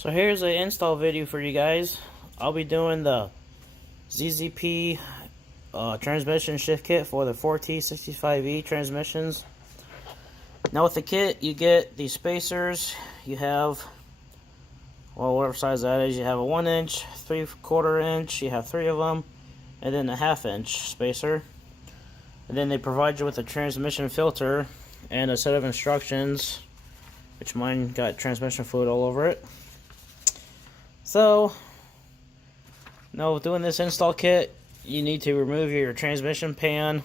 So here's an install video for you guys. I'll be doing the ZZP transmission shift kit for the 4T65E transmissions. Now with the kit, you get these spacers. You have, well, whatever size that is. You have a 1 inch, 3/4 inch. You have 3 of them, and then a 1/2 inch spacer. And then they provide you with a transmission filter and a set of instructions, which mine got transmission fluid all over it. So, now with doing this install kit, you need to remove your transmission pan,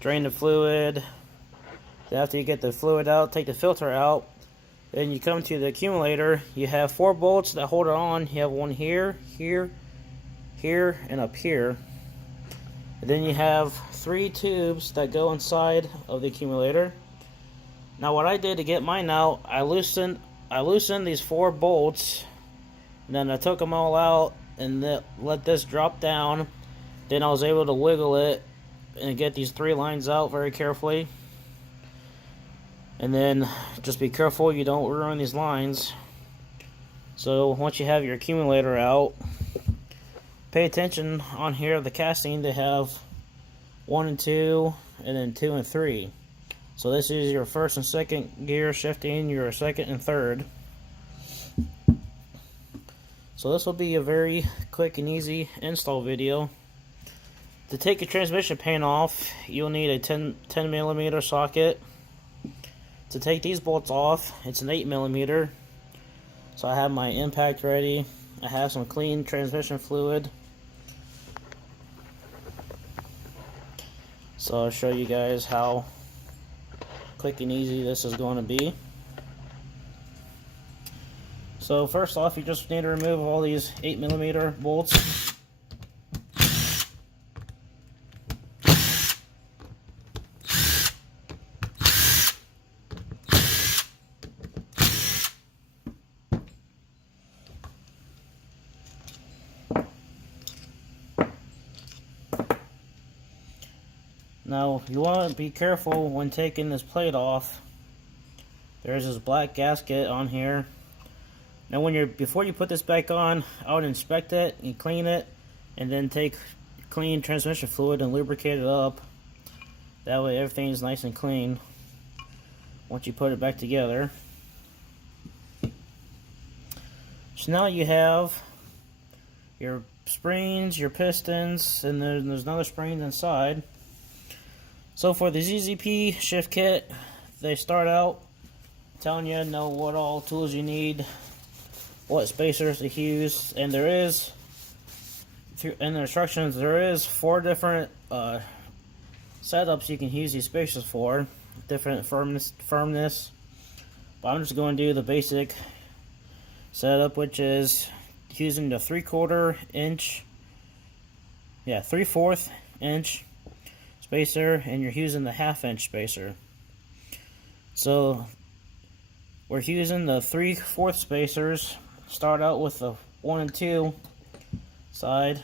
drain the fluid. Then after you get the fluid out, take the filter out. Then you come to the accumulator. You have 4 bolts that hold it on. You have one here, here, here, and up here. And then you have 3 tubes that go inside of the accumulator. Now what I did to get mine out, I loosened these 4 bolts. And then I took them all out and let this drop down. Then I was able to wiggle it and get these 3 lines out very carefully. And then just be careful you don't ruin these lines. So once you have your accumulator out, pay attention on here, the casting. They have 1 and 2, and then 2 and 3. So this is your first and second gear shifting, your second and third. So this will be a very quick and easy install video. To take your transmission pan off, you'll need a 10mm socket. To take these bolts off, it's an 8mm. So I have my impact ready. I have some clean transmission fluid. So I'll show you guys how quick and easy this is going to be. So first off, you just need to remove all these 8mm bolts. Now you want to be careful when taking this plate off. There's this black gasket on here. Now before you put this back on, I would inspect it and clean it, and then take clean transmission fluid and lubricate it up. That way everything's nice and clean once you put it back together. So now you have your springs, your pistons, and then there's another spring inside. So for the ZZP shift kit, they start out telling you what all tools you need, what spacers to use, and in the instructions there is 4 different setups you can use these spacers for, different firmness. But I'm just going to do the basic setup, which is using the 3/4 inch, 3/4 inch spacer, and you're using the 1/2 inch spacer. So we're using the 3/4 spacers. Start out with the 1 and 2 side.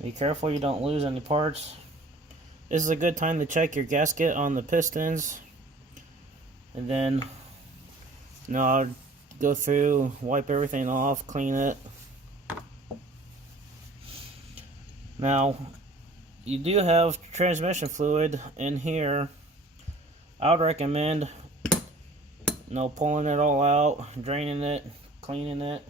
Be careful you don't lose any parts. This is a good time to check your gasket on the pistons. And then I'll go through, wipe everything off, clean it. Now you do have transmission fluid in here. I would recommend pulling it all out, draining it, cleaning it.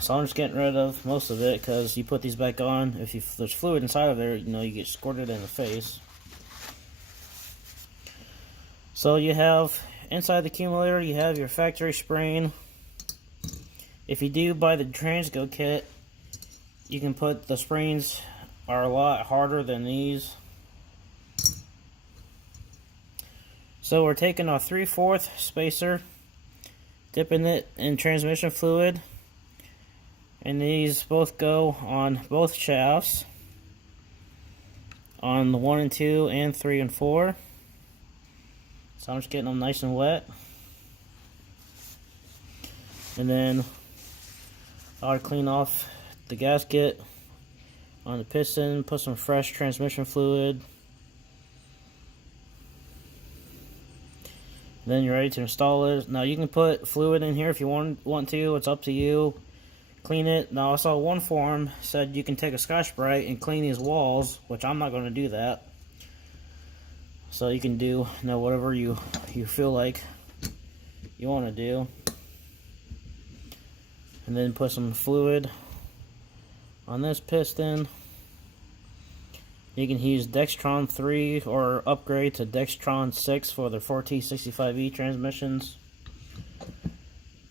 So I'm just getting rid of most of it, because you put these back on, if there's fluid inside of there, you get squirted in the face. So you have inside the accumulator, you have your factory spring. If you do buy the Transgo kit, you can put the springs are a lot harder than these. So we're taking our 3/4 spacer, dipping it in transmission fluid, and these both go on both shafts, on the 1 and 2 and 3 and 4. So I'm just getting them nice and wet. And then I'll clean off the gasket on the piston, put some fresh transmission fluid. Then you're ready to install it. Now you can put fluid in here if you want to. It's up to you. Clean it. Now I saw one forum said you can take a Scotch-Brite and clean these walls, which I'm not going to do that. So you can do whatever you feel like you want to do. And then put some fluid on this piston. You can use Dextron 3 or upgrade to Dextron 6 for the 4T65E transmissions.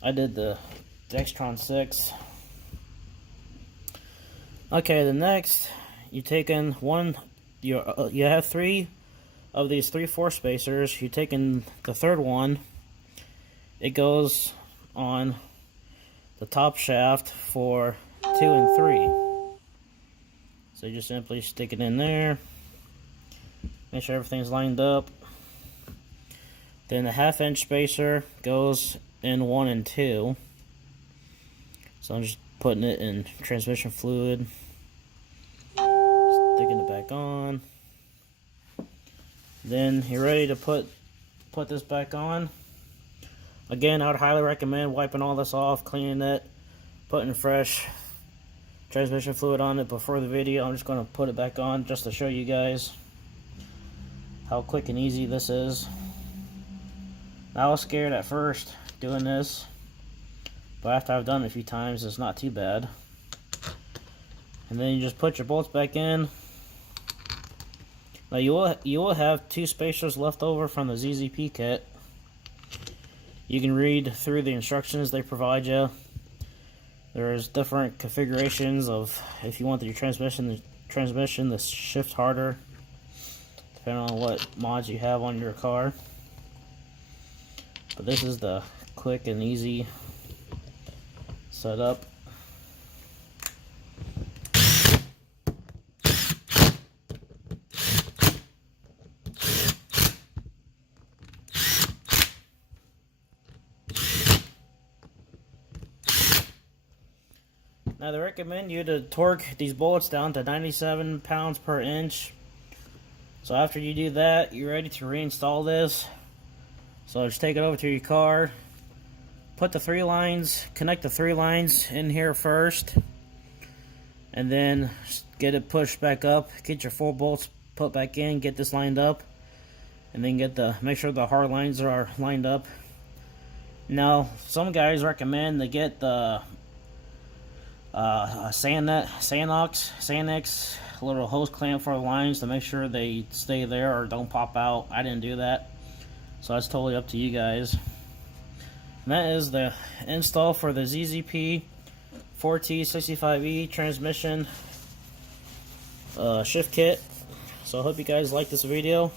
I did the Dextron 6. Okay, the next, you take in one, you have 3 of these 3/4 spacers. You take in the third one, it goes on the top shaft for 2 and 3. So you just simply stick it in there, make sure everything's lined up. Then the 1/2-inch spacer goes in 1 and 2. So I'm just putting it in transmission fluid, sticking it back on. Then you're ready to put this back on. Again, I would highly recommend wiping all this off, cleaning it, putting fresh transmission fluid on it before the video. I'm just going to put it back on just to show you guys how quick and easy this is. I was scared at first doing this, but after I've done it a few times, it's not too bad. And then you just put your bolts back in. Now you will have 2 spacers left over from the ZZP kit. You can read through the instructions they provide you. There's different configurations of if you want your transmission to shift harder, depending on what mods you have on your car. But this is the quick and easy setup. Now they recommend you to torque these bullets down to 97 pounds per inch. So after you do that, you're ready to reinstall this. So just take it over to your car, put the 3 lines, connect the 3 lines in here first, and then get it pushed back up. Get your 4 bolts put back in, get this lined up, and then make sure the hard lines are lined up. Now some guys recommend to get the Sanix little hose clamp for the lines to make sure they stay there or don't pop out. I didn't do that, so that's totally up to you guys. And that is the install for the ZZP 4T65E transmission shift kit. So I hope you guys like this video.